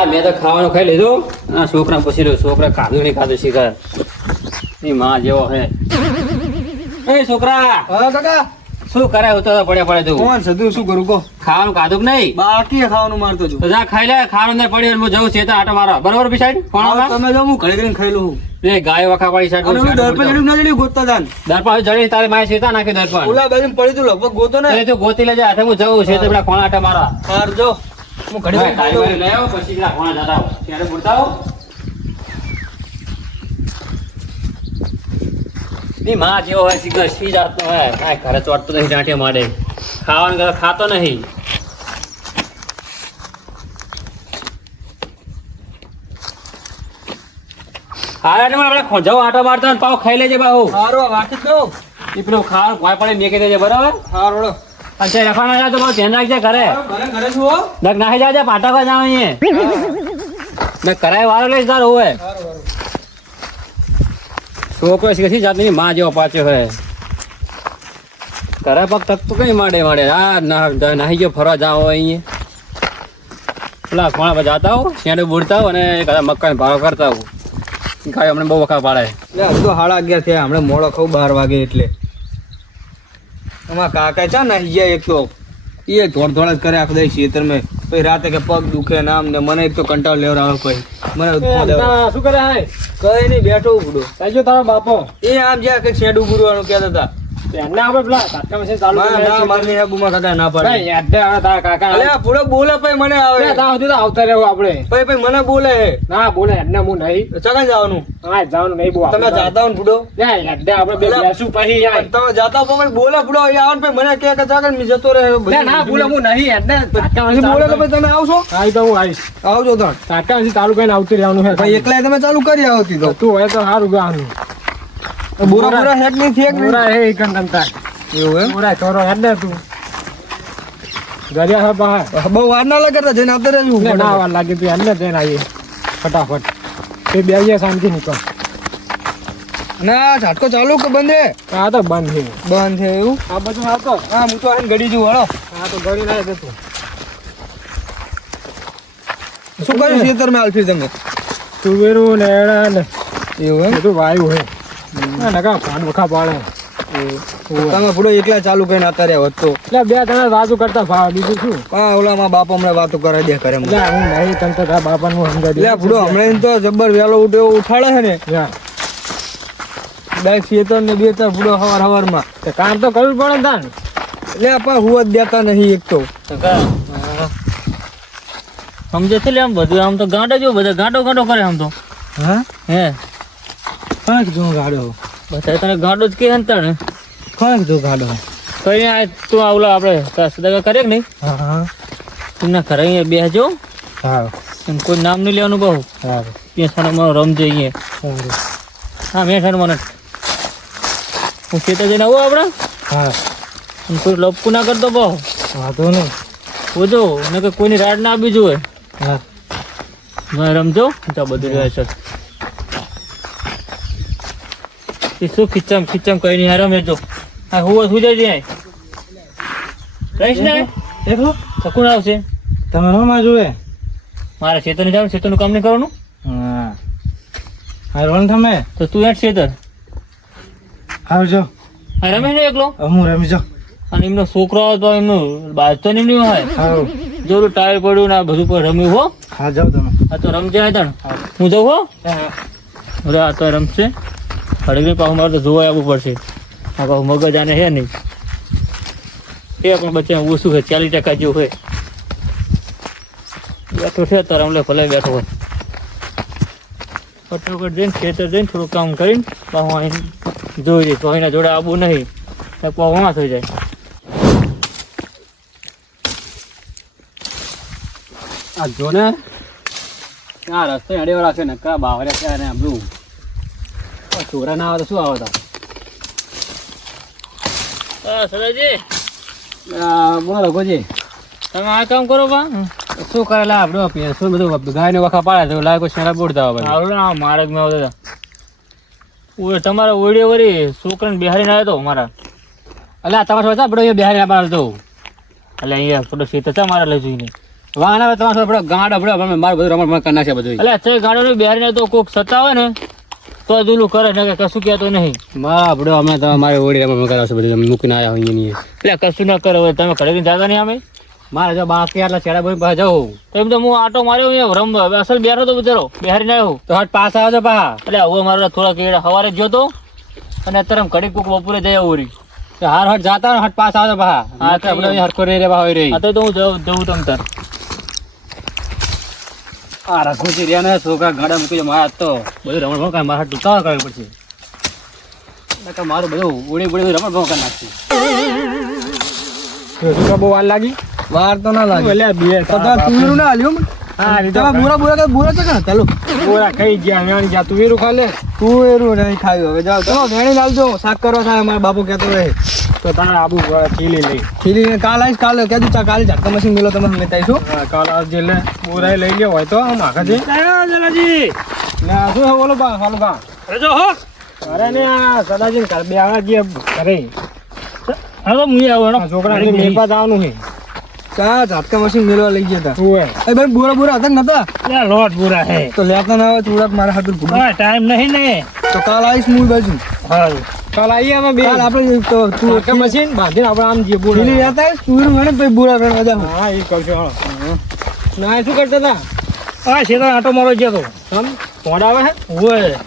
હા મેં તો ખાવાનું ખાઈ લીધું. આ છોકરા પૂછી લો, છોકરા ખાધું નહીં ખાધું શીખર ની માં જેવો હે. એ છોકરા હા કાકા શું કરે? ઉતો પડે તું. કોણ સદુ શું કરું કો? ખાવાનું ખાધું કે નહીં? બાકી ખાવાનું મારતો છું. તો જા ખાઈ લે. ખાવાનું ને પડ્યું હું જઉં છે આટો મારો બરોબર બિસાઈડ કોણ તમે જો હું ઘડી કરીને ખાઈ લઉં. એ ગાય વખા પાડી સાઈડ અને દર્પણ જડ્યું ના જડ્યું ગોતતા જાન. દર્પણ જડી તારે માય સીતા નાખી દર્પણ. ઓલા બાજુ પડી તું લગભગ ગોતો ને. એ તું ગોતી લેજે. હાથે હું જઉં છે તો પેલા કોણ આટા મારા. હાર જો હું ઘડી કરીને ખાઈ લઉં. લઈ આવો પછી પેલા કોણ જતા આવો ત્યારે બોલતા આવો. ની માં જેવો હોય શીખર સી જાતનો હોય. આ ઘરે ચોટતો નહીં ડાંટે મારે. ખાવાનું ઘરે ખાતો નહીં. હારા ને આપણે ખોજાવ આટો મારતો ને પાવ ખાઈ લેજે બાહુ. હારો વાકી દો. એ પેલું ખાવાનું ભોય પડે મેકી દેજે બરાબર. હારોડો. પછી રખવાના તો બહુ ધ્યાન રાખજે ઘરે. ઘરે છું હો. નક નાહી જાજે પાટા પર જાવ અહીંયા. મેં કરાય વાળો લઈશ તાર હોય. હારો હારો. છોકરો શીખી જાતની માં જેવો પાછો હોય. ઘરે પગ તક તો કઈ માડે હા નાહી ગયો ફરવા જાવ અહીંયા. પેલા કોણા પર જાતા હો શેડે બુડતા હો અને મકાન ભાવ કરતા હો. ગાય હમણાં બહુ વખા પાડે. લે હજુ તો 11:30 થયા. હમણાં મોડો ખાવ 12 વાગે એટલે. અમારા કાકા ચા નાહી ગયા એક તો એ ધોળ જ કરે આખો દઈ ખેતર મેં. પછી રાતે કે પગ દુખે નામ ને મને એક તો કંટાળ લેવડાવે પછી મને શું કરે હાય? કઈ નહીં બેઠો ઉભડો. સાજો તારો બાપો એ આમ જ્યાં કઈ શેડ ઉભરવાનું કહેતા હતા. એમને આપણે પેલા કાકા મશીન ચાલુ ના મારી હેબુમાં કાકા ના પાડે. ભાઈ યાદ તારા કાકા અલ્યા પૂરો બોલે પછી મને આવે. ત્યાં સુધી તો આવતા રહેવું આપણે. પછી મને બોલે હે. ના બોલે એમને હું નહીં. ચકન જવાનું. હા જવાનું નહીં બહુ. તમે જાતા હો ને પૂડો. યાદ આપણે બે બેસું પછી યાર. તમે જાતા હો પણ બોલે પૂડો અહીંયા આવો ને પછી મને કે ચકન મી જતો રહે. ના બોલે હું નહીં યાદ બોલે તો પછી તમે આવશો. હા તો હું આવીશ. આવજો તો કાકા મશીન ચાલુ કરીને આવતું રહેવાનું છે. ભાઈ એકલા તમે ચાલુ કરી આવતી તો તું હોય તો સારું ગાનું. બોરા હેક નહીં થેક નહીં. પૂરા હે કંકંતા એવું એમ. પૂરા થોરો હેડ ને તું ગરિયા હે બહાર. બહુ વાર ના લાગે જઈને આવતા રહેવું. ના વાર લાગે તું હેડ ને જઈને આવીએ ફટાફટ. તે બે શાંતિ નીકળ. ના ઝાટકો ચાલુ કે બંધ હે? આ તો બંધ છે. બંધ છે એવું. આ બધું આવતો. હા હું તો આને ગડી જુ હળો. આ તો ગળી ના જતું. શું કર્યું ખેતર માં આલફી તમે? તુવેરું ને એડા ને એવું એમ. બધું વાયુ હે. ના નકા ફાન વખા પાડે. તમે પૂરો એકલા ચાલુ કરીને આવતા રહ્યા હોત તો. એટલે બે જણા વાતો કરતા ભાવ બીજું શું. હા ઓલા માં બાપ હમણાં વાતો કરાવી દે કરે. એટલે હું નહીં તને તો તારા બાપા નું સમજાવી. એટલે પૂરો હમણાં તો જબ્બર વેલો ઉઠાડે છે ને. ડાયરેક્ટ ખેતર ને બે ત્રણ પૂરો હવાર માં કામ તો કરવું પડે ને તાન. એટલે આપા હુવા જ દેતા નહીં એક તો. સમજે છે આમ બધું આમ તો ગાંડો જો બધા ગાંડો કરે આમ તો. હા હે કોણ કીધું ગાડો? બધા તને ગાંડો જ કે ને. કોણ કીધું ગાડો? કઈ આ તું આવલા આપણે સદા કરે કે નહીં? હા હા તું ઘરે અહીંયા બેસજો. હા કોઈ નામ નહીં લેવાનું બહુ. હા ત્યાં મારો રમજો અહીંયા. હા મેં ઠાર મને હું ખેતર જઈને આવું આપણે. હા કોઈ લપકું ના કરતો બહુ. વાંધો નહીં. ઓજો ને કે કોઈની રાડ ના આપી જોઈએ. હા રમજો તો બધું રહે છે. એ શું ખીચમ કઈ નહીં રમે જો. હા હું શું જાય ત્યાં રહીશ ને દેખો શકુન આવશે. તમે રમવા જોવે. મારે ખેતરની જવાનું ખેતરનું કામ નહીં કરવાનું. હા હા રોન તમે તો તું યાર ખેતર આવજો. હા રમે ને એકલો. હું રમી જાઉં. અને એમનો છોકરો આવે તો એમનું બાજ તો નહીં હોય. સારું જોરું ટાયર પડ્યું ને આ બધું પર રમ્યું હો. હા જાઓ તમે. આ તો રમજે તણ હું જઉં હો. અરે આ તો રમશે હળવી પાછું મારે તો જોવા આવવું પડશે. આ પાછું મગજ આને છે નહીં. એ પણ બચ્ચા ઓછું છે 40% જેવું હોય. બેઠો છે તારે હમણાં ભલે બેઠો હોય. ફટાફટ જઈને ખેતર જઈને થોડું કામ કરીને પાછું અહીં જોઈ જઈશ. એના જોડે આવવું નહીં વાં થઈ જાય. આ જો ને આ રસ્તે અડેવાળા છે ને કા બાવરે છે ને આપણું ચોરા ના આવે તો શું આવે તા. સદાજી બોલો રઘુજી તમે આ કામ કરો બા. શું કરેલા આપણે શું બધું ગાય ને વખા પાડે તો લાગે શેરા બોડતા હોય. મારે જ મેં આવતા તમારા ઓળીએ વળી છોકરાને બિહારીને આવ્યો હતો મારા. એટલે તમારા બધા બધો બિહારી આપવાનો હતો. એટલે અહીંયા થોડો શીત હતા મારા લઈ જોઈને વાહન આવે તમારો આપણો ગાંડ આપણે મારું બધું રમણ કરી નાખે બધું. એટલે અત્યારે ગાડો બેરને તો કોક સતાવે ને તો દુલું કરે ને કે કશું કહેતો નહીં. મારા આપણે અમે તમારે ઓડી રમણ કરાવશે બધું અમે મૂકીને આવ્યા હોઈએ નહીં. એટલે કશું ના કરે હવે તમે ઘરે જતા નહીં અમે. મારે જો બાકી આટલા છેડા બોઈ પાસે જવું તો એમ તો હું આટો માર્યો અહીંયા રમવા અસલ બેરો તો બચારો બેહારી ના આવ્યો તો હટ પાસ આવે છે પા. એટલે હવે મારો થોડાક સવારે જ્યો તો અને અત્યારે ઘડી કોક બપોરે જઈ આવું રી. હાર હટ જાતા હટ પાસ આવે પા. હા તો આપણે હરકો રે રેવા હોય રહી. આ તો હું જવું તમ તાર. આ રઘુજી રહ્યા ને છોકરા ગાડા મૂકી મારા તો બધું રમણ ભણ મારા ટૂંકા કરવી પડશે. એટલે મારું બધું ઉડી ઉડી રમણ ભણ કરી નાખશે. બહુ વાર લાગી. વાર તો ના લાગે. એટલે બે તુવેરું ના હાલ્યો મને. હા બુરા છે કે ચાલો બુરા ખાઈ ગયા વેણી ગયા તુવેરું ખા લે. તુવેરું નહીં ખાયું હવે જાઓ ચલો વેણી લાવજો શાક કરવા થાય મારા બાપુ કહેતો રહે તો તારે આબુ ખીલી લઈ ખીલી કાલ આવીશ કાલે કહેતું ચા કાલે ઝટકા મશીન મેલો તમે અમે તાઈશું. કાલ આવજે લે બુરાઈ લઈ લ્યો હોય તો આમ આખા છે જલાજી ના શું હે બોલો બા હાલો બા રજો હો અરે ને આ સદાજી કાલ બે આવા જે કરે હવે હું આવો છોકરા મેપા જવાનું છે. ચા ઝટકા મશીન મેળવા લઈ ગયા હતા. એ ભાઈ બોરા હતા કે નતા લોટ પૂરા હે તો લેતા ના આવે થોડાક મારા હાથ ટાઈમ નહીં ને તો કાલ આવીશ મૂળ બાજુ. હા કાલ આવીએ અમે બે આપણે તો તું મશીન બાંધીને આપણે આમ જે બોરા લેતા આવીશ તું ગણે ભાઈ બોરા રણવા જાવ. હા એ કરજો હાલો ના શું કરતા હતા. હા શેતો આટો મારો ગયો તો આમ પોડા આવે હે ઓય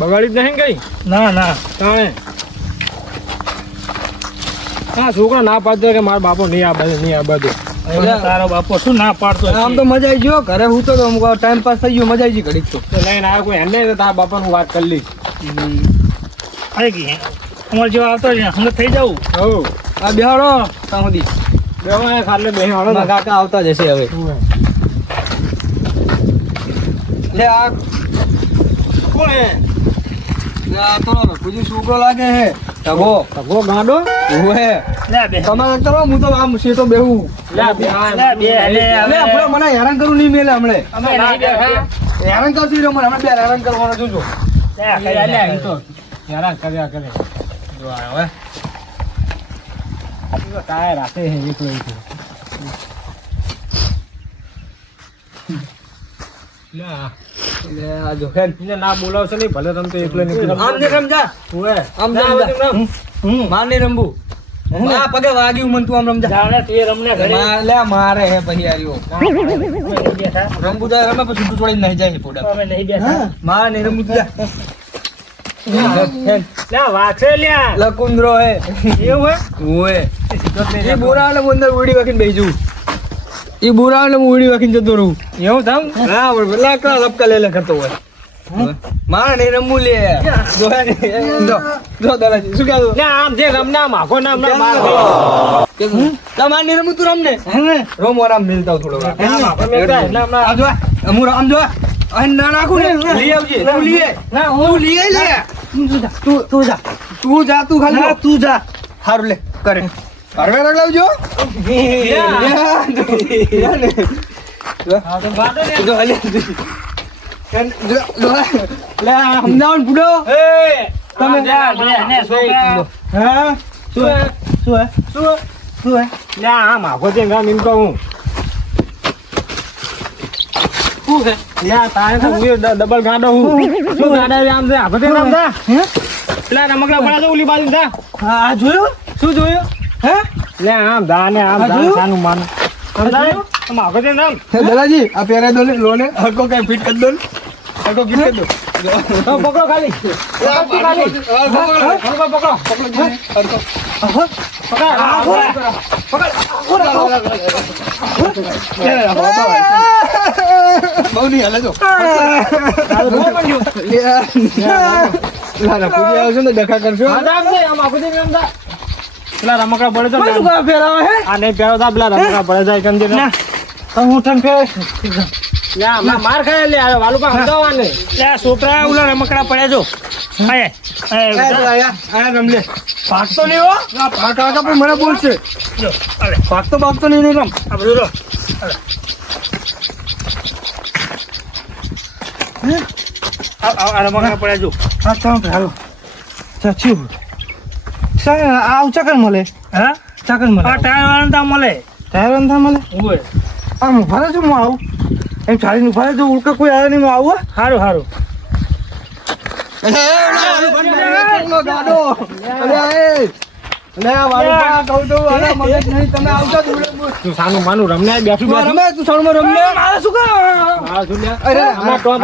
બગાડી જ નહીં ગઈ. ના ના કાણે હા છોકરા ના પાડતો કે મારા બાપો નહીં આ બધું નહીં આ બધું. તારો બાપો શું ના પાડતો આમ તો મજા આવી ગયો ઘરે હું તો ટાઈમ પાસ થઈ ગયો મજા આવી ગઈ ઘડીક તો લઈને આવ્યો કોઈ હેને તારા બાપાનું વાત કરી લઈશ. આવી ગઈ અમારે જેવા આવતો જ હમણાં થઈ જવું. હો આ બેહાડો ત્યાં સુધી બેવા ખાલે બેહાડો ના કાકા આવતા જશે હવે. લે આ કોણ હે આ તો રઘુજી છોકરો લાગે હે તગો ગાંડો ઓહે લે બે તમારે કરો હું તો આમ સીટો બેહું. લે બે આપણે મને હેરાન કરવું નહીં મેલે હમણે અમે નહીં બેઠા. હેરાન કરશું રે મને બે હેરાન કરવાનો જોજો. હેરાન કર્યા કરે જો હવે કાય રાતે હે એકલો લે આ જો હેન ના બોલાવશે નહીં ભલે તમે તો એકલો નીકળી આમ ને સમજા ઓએ આમ જા માર નહીં રમવું. આ પગે વાગ્યું મન તું આમ રમજા જાણે તું રમને ઘરે લે મારે હે પછી આર્યો રમવું તો રમે પછી છૂટું છોડીને નહીં જાય પોડા અમે નહીં બેઠા. મારે નહીં રમવું જા લે વાછે લ્યા લકુંદરો હે એવું હે ઓએ એ બોરા વાળા અંદર ઉડી વાકીને બેસી જવું. એ બોરા વાળા હું ઉડી વાકીને જતો રહું એવું થામ હા લાકડા લપકા લે કરતો હોય. મારે નહીં રમવું લે જો હે જો દલાજી શું કહેતું લે આમ જે રમના માખો નામ ના માર મારે નહીં રમવું તું રમને રમ આરામ મિલતા થોડો માખો મેકતા એટલે હમણાં આ જો હું આમ જો અહીં ના નાખું ને લઈ આવજે તું લઈએ ના હું લઈએ લે તું જા તું ખાલી તું જા હારું લે કરે હરવે રગલાવજો અમદાવાદ બુડો તમે ને છોકરા હા શું હે આ માખો છે ગામ એમ કહું શું છે લ્યા તારે તો ડબલ ગાડો હું શું ગાડા આમ છે આખો તે નામ થા પેલા રમકડા પડ્યા તો ઓલી બાજુ થા હા જોયું શું જોયું હે લે આમ દા ને આમ દા સાનું માનું સમજાયું આમ આખો તે નામ દલાજી આ પહેરાઈ દો ને લોને હરકો કઈ ફિટ કરી દો ને હરકો ફિટ કરી દો તો પકડો ખાલી પકડો બહુ નહીં હાલે જો ડખા કરશો પેલા રમકડા પડે તો ફેરાવે હે આ નહીં ફેરવતા પેલા રમકડા પડે જાય કેમ છે હું તને ફેર માર ખાય લે વાલુ પા સમજાવવાને લે છોકરા ઓલા રમકડા પડ્યા જો આયા રમલે ભાગતો નહીં હો ભાગ આગળ પણ મને બોલશે ભાગતો નહીં રમ આ બધું લો આ રમકડા પડ્યા જો હા તમે હાલો ચાચ્યું આવ ચાકર મળે હા ચાકર મળે આ ટાયર વાળા મળે ટાયર વાળા મળે ઓય આમ ઉભા છું હું આવું એમ ચાલીને ઉભા જો ઉડકા કોઈ આવે નહીં હું આવું સારું સારું દાદો તમે આવજો તું સાનું માનું રમને બેઠું રમે તું સાનું રમે મારે શું કરો અરે હમણાં ટોપ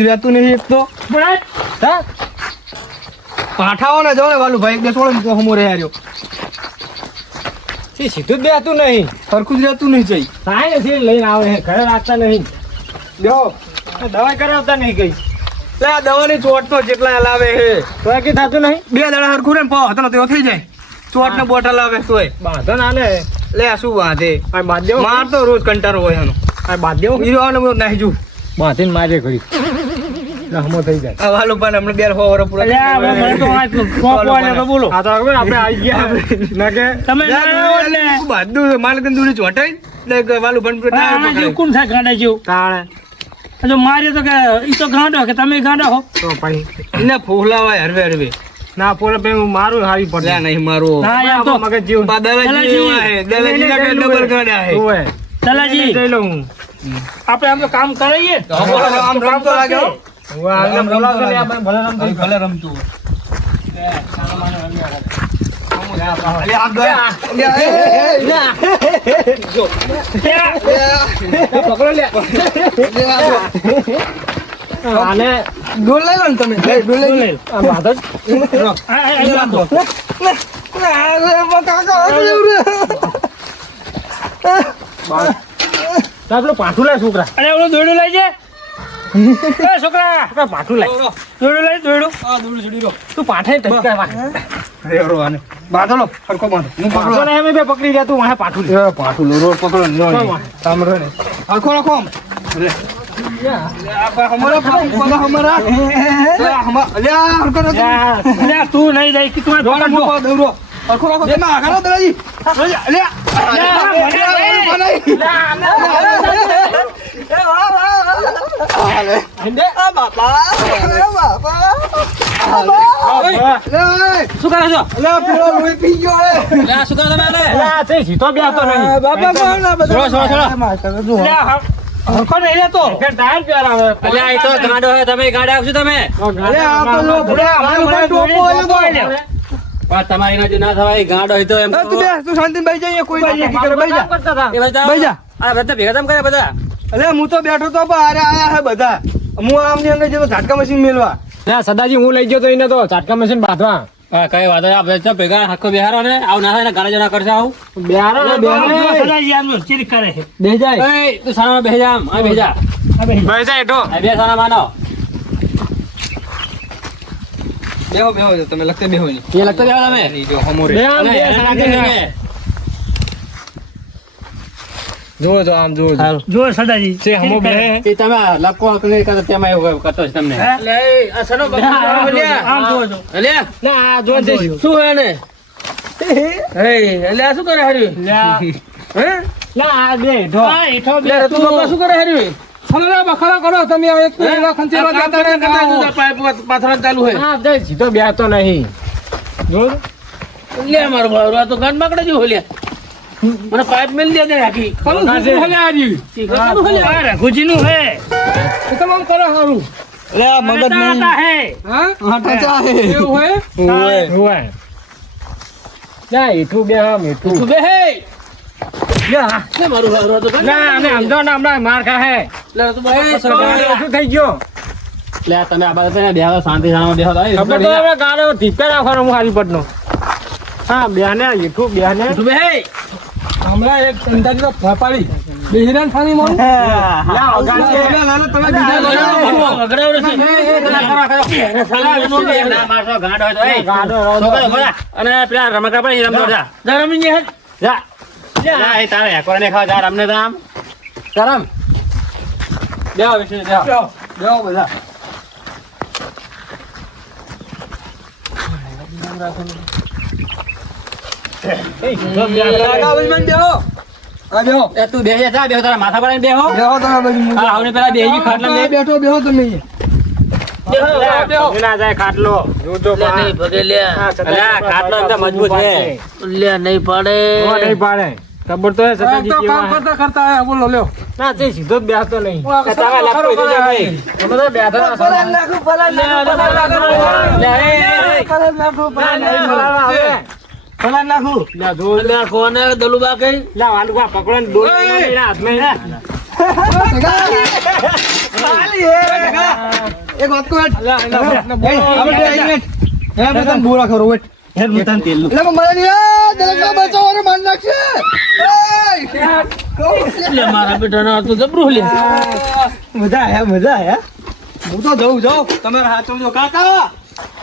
રહેતું નહીં એક તો પાઠાઓ ને જો ને વાલું ભાઈ બે થોડો હમો રહે રહ્યો સીધું જ દેતું નહીં સરખું જ રહેતું નહીં જઈ સાય નથી લઈને આવે ઘરે રાખતા નહીં જો દવા કરાવતા નહીં કઈ લે આ દવાની ચોટ તો જેટલા લાવે હે તો કઈ થતું નહીં 2 દાડા હરખું રે પાવ હતો તો થઈ જાય ચોટ ને બોટલ આવે તોય બાંધો ના લે લે આ શું બાંધે આ બાદ દેવો માર તો રોજ કંટારો હોય એનો આ બાદ દેવો હીરો આને હું નાહી જુ બાંધીને મારે ઘડી હમો થઈ જાય આ વાલો પણ હમણે 2 વર પૂરા અલ્યા હવે મને તો આ કોપવાને તો બોલો આ તો હવે આપણે આવી ગયા ના કે તમે બાદુ માલકન દૂરી ચોટાઈ લે વાલો પણ આના જેવું કોણ થાય ગાંડા જેવું તાણે જો મારે તો કે ઈ તો ગાંડો કે તમે ગાંડા હો તો ભાઈ એને ફૂલાવાય હરવે હરવે ના પોલે પે મારું હારી પડે લે નહીં મારો ના યાર તો મગજ જીવ બાદલાજી એવા હે દલાજી ના કે ડબલ ગાડા હે ઓય દલાજી જઈ લઉં આપણે આમ તો કામ કરીએ આમ રમ તો લાગે વાહ આને બોલાવો ને આપણે ભલે રમતું ભલે રમતું લે સાનો માનો રમ્યા અલે આ ગયા જો પકડો લે આને ડોલ લઈ લો ને તમે ડોલ લઈ લો આ બાદ આ બાંધો પેલો પાઠું લાય છોકરા અરે ઓલો દોડું લઈ જે એ છોકરા પાઠું લાય દોડું લઈ દોડું આ દોડું છડી રો તું પાઠે ટચકા વા અરે રો આને બાંધો ફરકો બાંધો હું પાઠું ને એમે બે પકડી ગયા તું વાહે પાઠું લે એ પાઠું લો પકડો લો સામરો ને ફરકો રાખો લે હમારા પગા હમારા અલે હરકો રે અલે તું નહીં જાય કે તું દોડો દોડો હરકો રાખો તમે આગળ દરાજી અલે શું કરે છો શું કરે જીતો બે હતો નહીં હરખો નહીં રહેતો ટાયર પ્યાર આવે અલ્યા એ તો ગાંડો હે તમે ગાંડા આવશો તમે અલે આ તો લો ભડે અમારું ટોપો પણ તમારી ના જો ના થવાય ગાંડો હોય તો એમ તું બે તું શાંતિથી બેસી જાય કોઈ નહીં કરે બેસી જા એ બધા બેસી જા આ બધા ભેગા તમ કરે બધા અલે હું તો બેઠો તો પણ અરે આયા હે બધા હું આમની અંદર જેતો ઝાટકા મશીન મેલવા ના સદાજી હું લઈ ગયો તો એને તો ચાટકા મશીન બાંધવા હા કઈ વાત આપણે તો ભેગા હક્કો બેહારો ને આવ ના થાય ને ગાડા જના કરશે આવ બેહારો ને સદાજી આમ ચીર કરે છે બે જાય એ તું સાના બેહી જા આ બેહી જા બેહી જા એટો આ બે સાના માનો બેહો બેહો તમે લખતે બેહો ની એ લગતો જાવ તમે જો હમોરે બે આમ બે સાના કે જો જો આમ જો જો સદાજી છે હમો બે એ તમે લખો હકને કરતો તેમાં એવું કરતો છે તમને લે આ સનો આમ જો જો લે ના આ જો શું હે ને હે લે શું કરે હરી હે ના આ બે ઢો આ ઈઠો બે તું બાપા શું કરે હરી ખરા બખરા કરો તમે એક પેલા ખંચેવા જાતા ને કતા પાઇપ પાથરા ચાલુ હે હા દે જીતો બે તો નહીં જો લે મારો બાવરો તો ગાન માકડે જો લે મને પાઇપ મેલ દે આખી ખરું શું હલે આજી કનું હલે આ રઘુજી નું હે તમામ કરો હારું લે આ મગજ નહીં હે હા આટા હે એવું હે ઓય ઓય ના ઈઠું બે હા મીઠું બે હે યા કે મારું બાવરો તો ના અમે સમજો ને હમણાં માર ખા હે લે તું બહુ શું થઈ ગયો લે તમે આ બાજુ ને બેહો શાંતિ શાંતિ બેહો તો હવે ગાડો ટીપે રાખવાનો હું હારી પડનો હા બેને ઈઠું બેને બે હે હમણાં એક સંતાજી તો ફાપાડી બેહીરાન ફાની મોન લા ઓગાડી ના તમે બીજા વગડાવડે છે ના મારતો ગાડો હોય તો એ ગાડો અને પેલા રમકડા પણ રમતો જા જા રમી ને જા જા એ તારે એકવાર ને ખાવા જા રમને તો આમ કરમ બેહો વિષ્ણુ બેહો બેહો બધા તું બેહી જા બેહો તારા માથા પર બેહો બેહો તમે હા આવને પેલા બેહી ખાટલા બેઠો બેહો તમે ના જાય ખાટલો જોજો નહીં ભગે લે ખાટલો એકદમ મજબૂત છે લે નહીં પાડે નહીં પાડે ખબર તો સતાજી કામ કરતા કરતા આયા, બોલો લ્યો. ના તે સીધો જ બેસતો નહીં હું આ તારા લાગતો ખરો હોય તો ભાઈ. ભાઈ અમે તો બેઠા ના પલાળ નાખું, પલાળ નાખું, પલાળ નાખું. લે, એ, પલાળ નાખું, પલાળ ના, નાખું. ના, હવે. પલાળ નાખું. લે ધોળ લે કોને દલુબા કઈ લે વાલગુઆ પકડો ને ડોલ એના હાથમાં હે એક વાત કહું, હેડ. હેડ, આપણે બે આઈ હેડ. હેડ, હું તને બોરા ખરો, હેડ. હેડ હું તને તેલ એટલે પણ મને નહીં, એ, દલકના બચાવવાનું માન નાખશે. એય! લે મારા બેટાનો આ તો જબરું લે મજા આયા, મજા આયા. હું તો જઉં જાઉં, તમારા હાથમાં કાકા.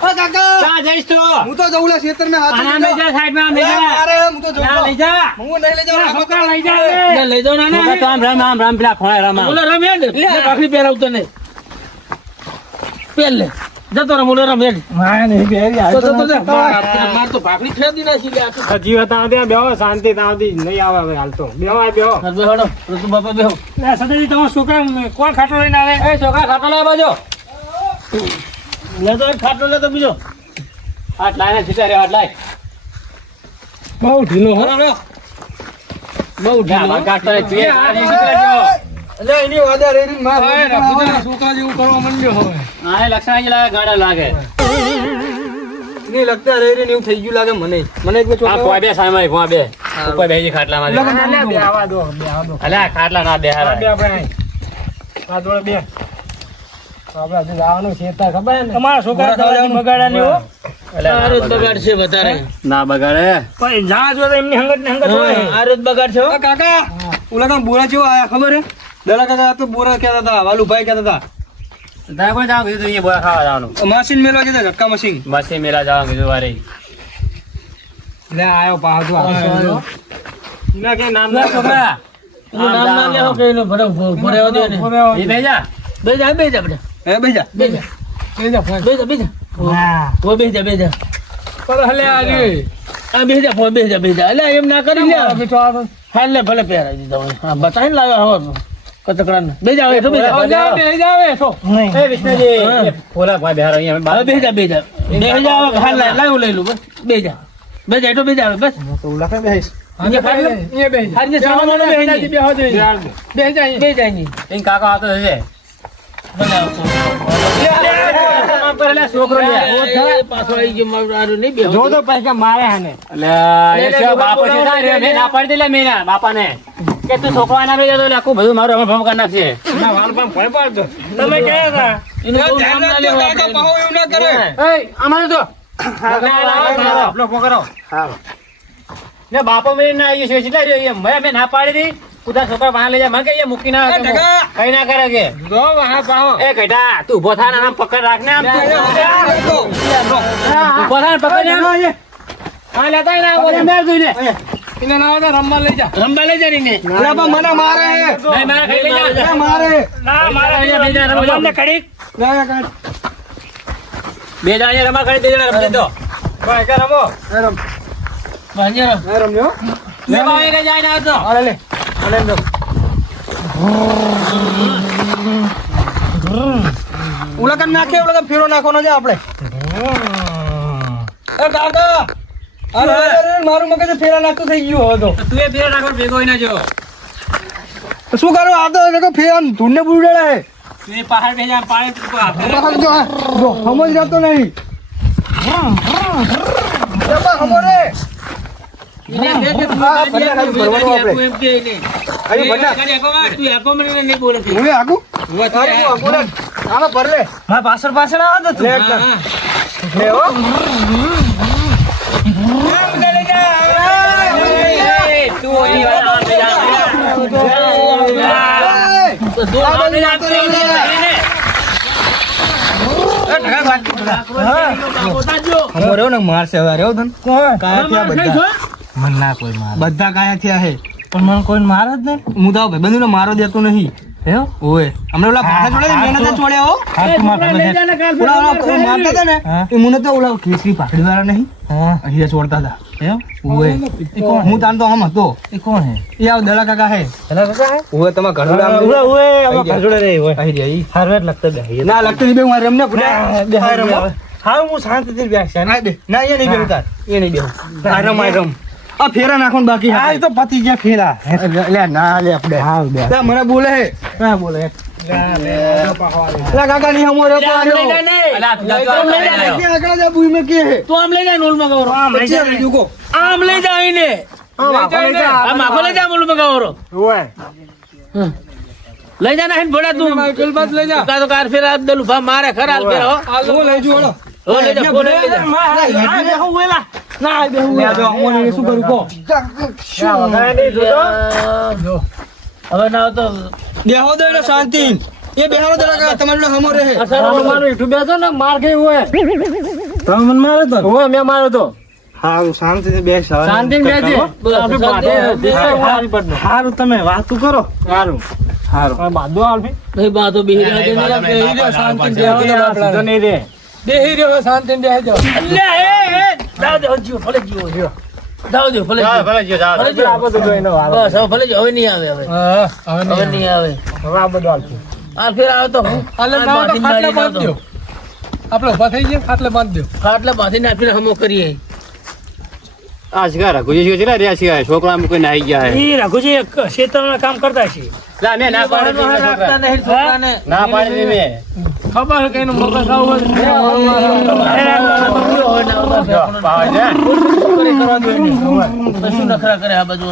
ઓ કાકા, જા જઈશ તો હું તો જઉં લે ખેતરના આના હાથમાં. લઈ જા સાઈડમાં લઈ જા અરે, હું તો જઉં ના લઈ જાઉં. જા હું નહીં લઈ જાઉં. છોકરા લઈ જા લે લઈ જાવ ના છોકરા તો આમ રામ પેલા ખોળે રામ બોલે રમે ને લે પાખડી પહેરાવતો નહીં પહેર લે જતો રમ બોલે રમે માયા નહીં બેરી, આ તો તો તો નથી. માર તો પાખડી ફેરદી નાખી લે આ તો જીવત આવતી બેહો શાંતિ આવતી નહીં આવે હવે હાલ તો બેહો આ બેહો હરદો હડો ઋતુ બાપા બેહો લે સદાજી તમારા છોકરા કોણ ખાટલો લઈને આવે એ છોકરા ખાટલો લાવ બાજો લે તો એક ખાટલો લે તો બીજો હાથ લાઈને છીટા રે હાથ લાય બહુ ઢીલો હો. બહુ ઢીલો કાટલો લે પીએ આજી છીટા જો એટલે એની વાદા રેડી માર રઘુદાના છોકરા જેવું કરવા માંડ્યો હવે. આ લક્ષણ લાગે ગાડા લાગે નહીં લગતા રેડી ને એવું થઈ ગયું લાગે મને. મને એક આ છોકરા પોય બે સામે પોય બે ઉપર બેહી ખાટલામાં લગન બે આવા દો અલ્યા ખાટલા ના બે હારા બે આપણે આ જોડે બે આપણે હજુ જવાનું છે તા ખબર ને તમારા છોકરા બગાડ્યા નહીં હો આ રોજ બગાડ છે વધારે ના બગાડે પણ જા જો તો એમની હંગત ને હંગત હોય આ રોજ બગાડ છે હો. ઓ કાકા, ઓલા કામ બોરા જેવો આયા ખબર હે? દલા કાકા તો બોરા કહેતા હતા, વાલુભાઈ કહેતા હતા. તારે કોઈ જાવ કીધું અહીંયા બોયા ખાવા જવાનું મશીન મેલવા જતા ઝટકા મશીન. બસી મેલા જવાનું કીધું વારે લે આયો પાછો ના કે નામ ના છોકરા એનું નામ ના લેવો કે એનો ભરે ભરેવા દે ને એ બેજા બેજા બેજા હે બેજા. બેજા બેજા બેજા હા ઓ બેજા બેજા પર હલે આજી આ બેજા ફોન બેજા બેજા અલે એમ ના કરી લે હાલ લે ભલે પહેરાવી દીધા હોય હા બતાવીને લાવ્યા હો કતકડાને બેજા હવે તો બેજા બેહી જાવે તો એ વિષ્ણુજી ફોલા ભાઈ બેહાર અહીંયા હવે બેજા બેજા બેજા હવે હાલ લાવ્યું લઈ લું બસ બેજા બેજા એટલો બેજા હવે બસ તો ઓલા કાંઈ બેહીશ. અહીંયા પાડી લે અહીંયા બેહી હારીને સામાન વાળો બેહી જાય. બેહો દે બેહી જાય બેજા નહીં એન કાકા આવતો હશે બનાવતો છોકરો પાછો આવી ગયો મારું આરું નહીં બેહો જો તો પૈસા મારે હને એટલે બાપો છે મે ના પાડી દેલા મેના બાપાને કે તું છોકરો ના બે તો આખું બધું મારું અમે ભમ કરી નાખશે ના વાલ પણ ભય પાડજો તમે કયા હતા એનું બહુ નામ ના લેવું કાકા આપણે. પાહો એવું ના કરે. એ અમારે તો આપણો પકડો હા ને બાપો મે ના આવી છે સીધા રહ્યો મે ના પાડી દી કુદા છોકરા બહાર લઈ જા મને કે એ મૂકી ના એ ટકા. કઈ ના કરે કે જો વાહ પાહો એ કઈટા તું ઉભો થા ને આમ પકડ રાખને આમ તું ઉભો થા ને પકડ આમ હા લેતા ના ઓલે મેર દુઈને ઇને ના આવતા રમવા લઈ જા રંબા લઈ જાય ને અલા પણ મને મારે હે. નહીં મારે કઈ લઈ જા અલા મારે. ના મારે અહીંયા બે જા રમવા અમને કડી ના, ના, કાંઈ. બે જા અહીંયા રમવા કડી બે જા રમવા દો ભાઈ કે રમો એ રમ. ભાંજેરો એ રમ્યો. લે ભાઈ રે જાય ના તો અરે લે. અલે લે. ઓલા કાંઈ નાખે, ઓલા કાંઈ ફેરો નાખવાનો છે આપણે. એ કાકા, અરે, અરે, અરે, મારું મગજ ફેરા નાખતું થઈ ગયું હવે તો. તું એ ફેર રાખો ભેગો હોય ના જો શું કરું? આ તો દેખો ફેરા ધૂળને બુડાડે હે. તું એ પહાડ બે જા પાણી તું આપે બાપા જો આ, જો, સમજ રહેતો નહીં. બાપા, સમો રે. એને બે કે તું હા, કાઢી ભલે આપો, ભરવાનું કાઢી આપણે. આપો એમ કે નહીં. અહીં ભંડા. કાઢી આપો, તું આપો મને નહીં બોલે છે. હું એ આગું? અરે, હું આગું રે. આમાં ભર લે. મારા પાછળ પાછળ આવો તો તું. લે, હા, હા. લે, હો. તું ઓલી વાળા આમ બે જા તો દો આને આપી દે. સમો રહ્યો ને મારશે હવે રહ્યો તને કાયા થયા બધા મને ના કોઈ મારે બધા કાયા થયા હે પણ મને કોઈ મારે જ નહીં હું તો ભાઈબંધીનો મારો દેતો નહીં એવું ઓય હમણાં ઓલા ભાડા જોડે મહેનત છોડ્યા હો ઓલા મારતા હતા ને એ મને તો ઓલા કેસરી પાકડી વાળા નહીં હા અહીંયા છોડતા હતા હું તાન તો આમ હતો. એ કોણ હે? એ આવ દલા કાકા હે. એલા કાકા હે? ઓવે તમાર ઘરડો આમ ઓવે ઓવે આમાં આઈ ગયા. ખાજોડે રે ઓવે. આઈ રહ્યા ઈ. હારવેટ લગતા બે. ના લગતો ઈ બે મારે રમને બે હા હું શાંતિથી બેસી ના બે ના એ નહીં બેહું તાર એ નહીં બેહું આ રમ આ ફેરા નાખવાનું બાકી હા એ તો પતી ગયા ફેરા. લે ના લે આપણે હા બે. તા મને બોલે હે હા બોલે. લા કાકા ની હમો રે અલા, આમ લઈ જા ને. અલા, તું આગળ જા બુઈ મે કે હે તું આમ લઈ જા નોલ મગાવરો આમ લઈ જા પછી જુકો આમ લઈ જા આઈને આ માખો લઈ જા નોલ મગાવરો ઓવે. લઈ જા ને હેન ભોડા તું માઈકલ બાદ લઈ જા કા તો કાર ફેર આ દલુ ભા મારે ખરા ફેર હો હું લઈ જો હો લઈ જા ફોન લઈ જા ના બે હું વેલા. ના બે હું લે જો હું શું કરું કો હવે ના તો બેહો દે ને શાંતિ એ બેહારો દલા કાકા તમારો હમો રહે મારો યુટ્યુબ બેસો ને માર ગઈ હોય તમે મને માર્યો તો? હોય મેં માર્યો તો હારું શાંતિથી બેસ હવે. શાંતિ બેજે આપણે બાધે હારું તમે વાતું કરો. સારું હારું બાંધો આલફી. ભાઈ બાધો બેહી રહ્યા છે બેહી રહ્યો શાંતિ બેહો નહીં રે. બેહી રહ્યો શાંતિ બેહી જાઓ લે એ જાવ દે જીવો ભલે જીવો જીવો જાવ દે ભલે જીવો ભલે જીવો આ બધું જોઈને વારો. બસ હવે ભલે જીવો હવે નહીં આવે હવે હા હવે નહીં આવે હવે આ બધું આલફી. આ ફેર આવે તો હું આલે ના તો ખાટલે બાંધ દો આપણે ઉભા થઈ ગયા ખાટલે બાંધ દો ખાટલે બાંધી નાખીને હમો કરીએ આ શિકાર ગુજી છે રહ્યા છે છોકરા કોઈ નાઈ ગયા હે ઈ રઘુજી એક ક્ષેત્રના કામ કરતા છે. લા મે ના પાડી દીધી રાખતા છોકરા. નહીં છોકરાને ના પાડી દીધી મેં. ખબર છે કે એનું મગજ આવું પાવા છે. કશું નખરા કરે આ બાજુ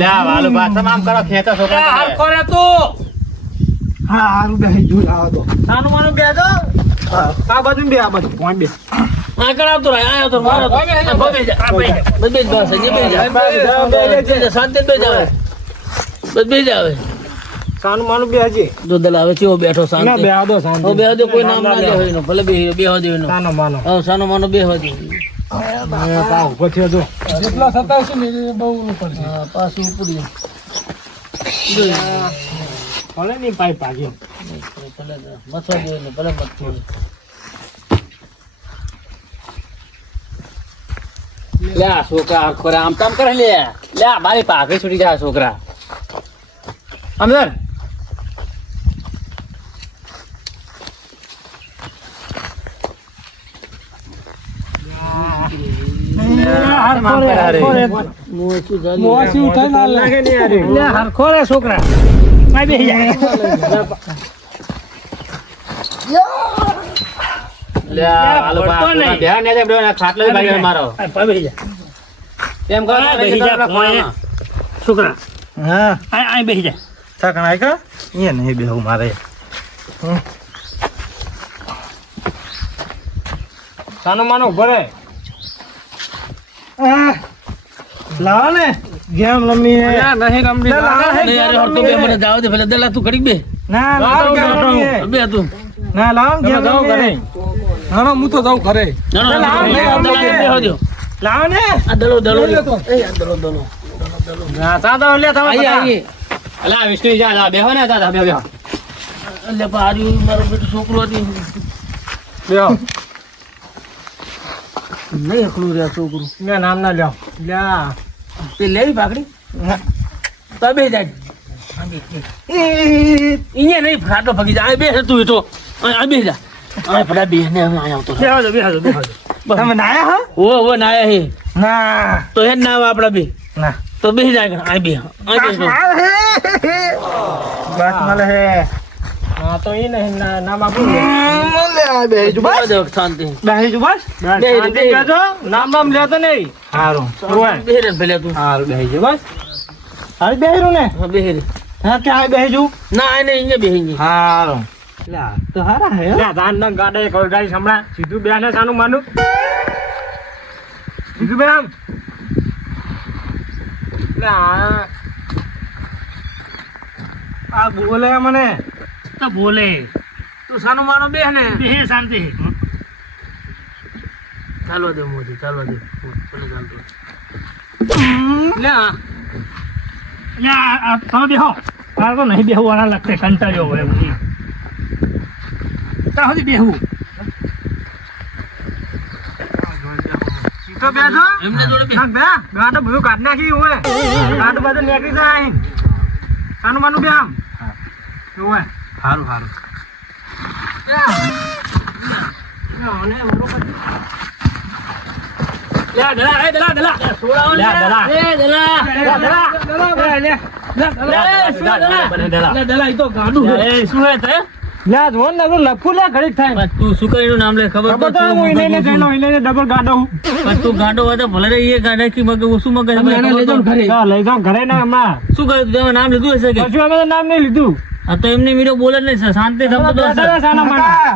લે આ વાલો બા તમામ કરો ખેંચો છોકરા તમે. હા હારું બેસી જો આવો તો. નાનું માનું બે તો. આ બાજુ બે આ બાજુ પોઈન્ટ બે. આગળ આવતો રહે આયો તો મારો તો બબે જા બબે બસ જે બે જા શાંતિ બે જાવે બબે જાવે નાનું માનું બે હજી. જો દલ આવે છે બેઠો ના શાંતિ બે આદો શાંતિ. ઓ બે દે કોઈ નામ ના દે હોય ભલે બે હો દેનો નાનો માનો. ઓ સાનો માનો બે હો દે પાવ પછી જો. જેટલા થતા હશે ને એ બહુ પડશે હા પાછું ઉપડી ભલે ની પાઇપ ભાગ્યો. ભલે મથવા દે ને ભલે મથવા દે લે આ છોકરા ખોરા આમ કામ કરે લે લે આ મારી પાઘડી છૂટી જાય છોકરા અંદર મોચું ચાલી મોસી ઉઠાઈ ના લાગે ને યાર લે હરખો રે છોકરા. આ બેસી જાય. લે આ વાલો બા પડતો નહીં. ધ્યાન ને દે બ્રો ખાટલો ભાઈ મારો આ પા બેસી જાય. તેમ કરો આ બેસી જાય ખોળામાં. છોકરા. હા આ બેસી જાય. થકણ આય કા અહીંયા નહીં બેહું મારે. સાનો માનો ભરે. લાવો ને ગેમ રમી નહીં રમવી નહીં યાર હરતો બે મને જાવ દે ભલે દલા તું ઘડીક બે ના લાવ ગેમ રમીએ. બે તું ના લાવ ગેમ જાવ ઘરે રમીએ. ના હું તો જાઉં ઘરે ના ના દલા બે હો દે લાવ ને આ દલો દલો લઈ લે તો. એ આ દલો દલો ના તા લે તમે આઈ આઈ અલા વિષ્ણુ જા બેહો ને દાદા બેહો એટલે પારી મારો બેટો છોકરો હતી બેહો. નહીં એકલું રહ્યા છોકરું મેં નામ ના લ્યો લ્યા. તે લેવી પાકડી તો બે જાય અહીંયા નહીં ફાટો ફગી જાય બે તું એ તો આ બે જા આ ફડા બે ને હવે આયા આવતો બેહો જો બેહો જો બેહો જો. તમે નાયા હા? ઓ નાયા હે ના તો હે ના આવે આપડા બે ના તો બે જાય આ બે આ બે બસ મલે હે. હા તો ઈ નહીં નામ આપું લે બેહી જો બસ. શાંતિ બેહી જો બસ. શાંતિ કહેજો. નામ લેતો નહીં. હારું બે રે ભલે તું હારું બેહી જો બસ. હારું બેહી રહ્યું ને. હા બે રે હા ક્યાં બેહી જો. ના આ નહીં અહીંયા બે હારું લા તો હારા હે લા ધાન ના ગાડે કોલગાઈ સંભળા સીધું બેને સાનું માનું સીધું બે આમ લા આ બોલે મને તો બોલે તું સાનો માનો બે ને બે શાંતિ ચાલો દે મોજી ચાલો દે ભલે ચાલતો લે આ તમે બેહો તારે તો નહીં બેહવાના લાગતે કંટાળ્યો હોય એમ ત્યાં સુધી બેહવું બેઠો બેઠો એમને જોડે બે. બે ગાંઠો બધું કાઢ નાખી હોય ગાંઠો બધું નીકળી જાય અહીં કાનું માનું બે આમ હોય સારું સારું દલા ઈ તો ગાડું છે. લખું લે ઘડીક થાય તું શું કરીને નામ લે ખબર ખબર તો હું એને જઈને એને ડબલ ગાડો હું પણ તું ગાંડો હોય તો ભલે રે એ ગાંડા કી મગજ ઓછું મગજ તમે એને લઈ જાઓ ને ઘરે. લઈ જાઓ ઘરે ના હમણાં શું કર્યું તમે નામ લીધું હશે કે પછી અમે તો નામ નહીં લીધું આ તો એમની વીડિયો બોલે જ નહીં શાંતિ થતો તો હશે.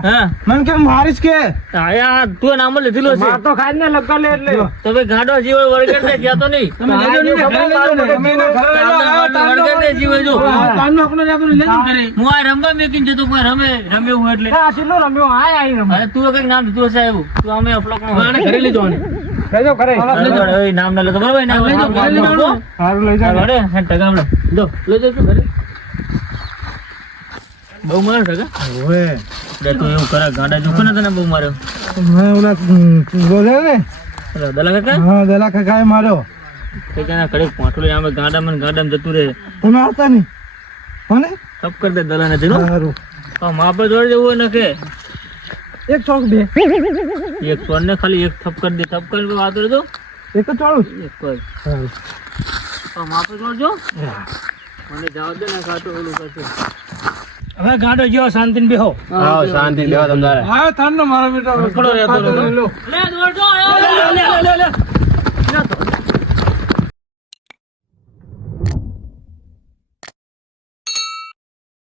હા મને કેમ મારીશ કે આયા તું નામ જ લીધેલું હશે માર તો ખાઈ ને લગા લે એટલે તો ભાઈ ગાંડો જીવ વળગર દે ક્યાં તો નહીં તમે લઈ જાઓ ને ઘરે લઈ જાઓ ને. તમે એના ઘરે લઈ જાઓ. વળગર દે જીવ જો કાનનો આપણે આપણે લઈ જાઓ ઘરે. હું આ રમવા મેકીને જતો કોઈ રમે હું એટલે આ ચીલો રમ્યો આય આઈ રમ્યો અરે તું કઈક નામ લીધું હશે એવું તું અમે અપલોક નો આને ઘરે લઈ જાઓ ને. લઈ જાઓ ઘરે નામ ના લેતો બરાબર નામ લઈ જાઓ, ઘરે લઈ જાઓ. સારું લઈ જાઓ વડે ટકા આપણે લો, લઈ જાઓ ઘરે. બહુ મારે ટકા ઓએ તું એવું કરે ગાંડા જોખો ને તને બહુ માર્યો મેં ઓલા બોલે ને અરે દલા કાકા હા દલા કાકાએ માર્યો તે કેના કડે પોટલી આમે ગાંડામાં જતું રહે તમે આવતા નહીં કોને સબ કર દે દલા ને દીનો સારું માપે જોડે જવું હોય ને કે એક ચોક બે એક સોન ને ખાલી એક થપ કરી દે થપ કરી વાત દો એક જ ચાલુ એક કોઈ માપે જોડજો મને જવા દે ને કાટો ઓલું કરશે હવે ગાંડો જેવો શાંતિને બેહો. શાંતિ લેવા તમારે હા થાન મારો બેટો રખડો રહેતો રહેતો. લે દોડજો લે, લે, લે, લે,